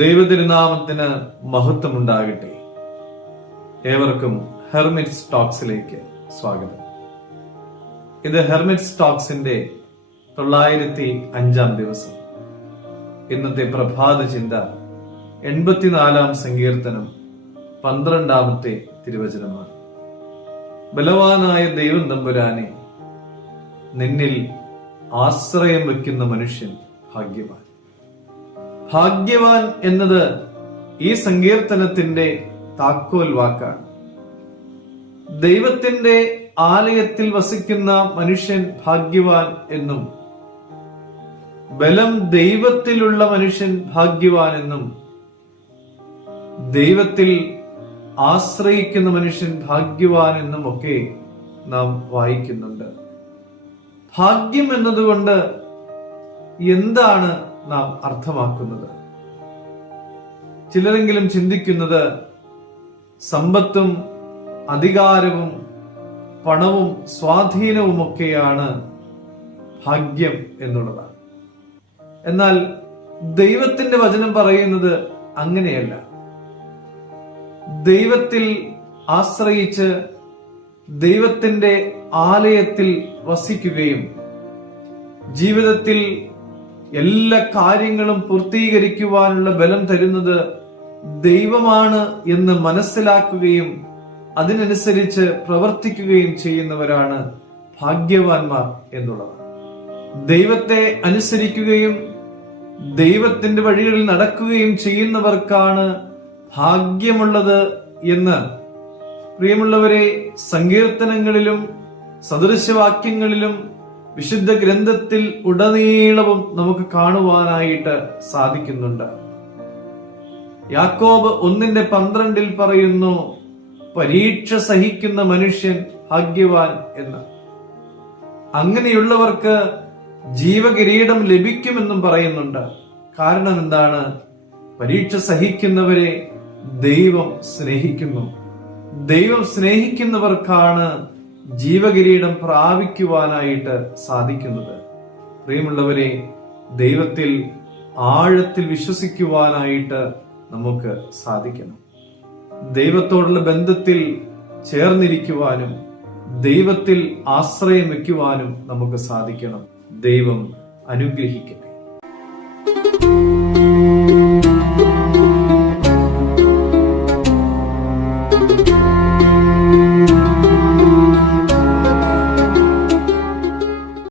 ദൈവതിരുനാമത്തിന് മഹത്വമുണ്ടാകട്ടെ. ഏവർക്കും ഹെർമിറ്റ്സ് ടോക്സിലേക്ക് സ്വാഗതം. ഇത് ഹെർമിറ്റ്സ് ടോക്സിന്റെ 905 ദിവസം. ഇന്നത്തെ പ്രഭാത ചിന്ത 84 സങ്കീർത്തനം 12 തിരുവചനമാണ്. ബലവാനായ ദൈവം തമ്പുരാനെ, നിന്നിൽ ആശ്രയം വയ്ക്കുന്ന മനുഷ്യൻ ഭാഗ്യവാൻ. ഭാഗ്യവാൻ എന്നത് ഈ സങ്കീർത്തനത്തിന്റെ താക്കോൽ വാക്കാണ്. ദൈവത്തിന്റെ ആലയത്തിൽ വസിക്കുന്ന മനുഷ്യൻ ഭാഗ്യവാൻ എന്നും, ബലം ദൈവത്തിലുള്ള മനുഷ്യൻ ഭാഗ്യവാൻ എന്നും, ദൈവത്തിൽ ആശ്രയിക്കുന്ന മനുഷ്യൻ ഭാഗ്യവാൻ എന്നും ഒക്കെ നാം വായിക്കുന്നുണ്ട്. ഭാഗ്യം എന്നതുകൊണ്ട് എന്താണ് നാം അർത്ഥമാക്കുന്നത്? ചിലരെങ്കിലും ചിന്തിക്കുന്നത് സമ്പത്തും അധികാരവും പണവും സ്വാധീനവും ഒക്കെയാണ് ഭാഗ്യം എന്നുള്ളതാണ്. എന്നാൽ ദൈവത്തിന്റെ വചനം പറയുന്നത് അങ്ങനെയല്ല. ദൈവത്തിൽ ആശ്രയിച്ച് ദൈവത്തിന്റെ ആലയത്തിൽ വസിക്കുകയും ജീവിതത്തിൽ എല്ലാ കാര്യങ്ങളും പൂർത്തീകരിക്കുവാനുള്ള ബലം തരുന്നത് ദൈവമാണ് എന്ന് മനസ്സിലാക്കുകയും അതിനനുസരിച്ച് പ്രവർത്തിക്കുകയും ചെയ്യുന്നവരാണ് ഭാഗ്യവാന്മാർ എന്നുള്ളതാണ്. ദൈവത്തെ അനുസരിക്കുകയും ദൈവത്തിന്റെ വഴികളിൽ നടക്കുകയും ചെയ്യുന്നവർക്കാണ് ഭാഗ്യമുള്ളത് എന്ന് പ്രിയമുള്ളവരെ, സങ്കീർത്തനങ്ങളിലും സദൃശവാക്യങ്ങളിലും വിശുദ്ധ ഗ്രന്ഥത്തിൽ ഉടനീളവും നമുക്ക് കാണുവാനായിട്ട് സാധിക്കുന്നുണ്ട്. യാക്കോബ് 1:12 പറയുന്നു, പരീക്ഷ സഹിക്കുന്ന മനുഷ്യൻ ഭാഗ്യവാൻ എന്ന്. അങ്ങനെയുള്ളവർക്ക് ജീവകിരീടം ലഭിക്കുമെന്നും പറയുന്നുണ്ട്. കാരണം എന്താണ്? പരീക്ഷ സഹിക്കുന്നവരെ ദൈവം സ്നേഹിക്കുന്നു. ദൈവം സ്നേഹിക്കുന്നവർക്കാണ് ജീവകിരീടം പ്രാപിക്കുവാനായിട്ട് സാധിക്കുന്നത്. പ്രിയമുള്ളവരെ, ദൈവത്തിൽ ആഴത്തിൽ വിശ്വസിക്കുവാനായിട്ട് നമുക്ക് സാധിക്കണം. ദൈവത്തോടുള്ള ബന്ധത്തിൽ ചേർന്നിരിക്കുവാനും ദൈവത്തിൽ ആശ്രയം വയ്ക്കുവാനും നമുക്ക് സാധിക്കണം. ദൈവം അനുഗ്രഹിക്കട്ടെ.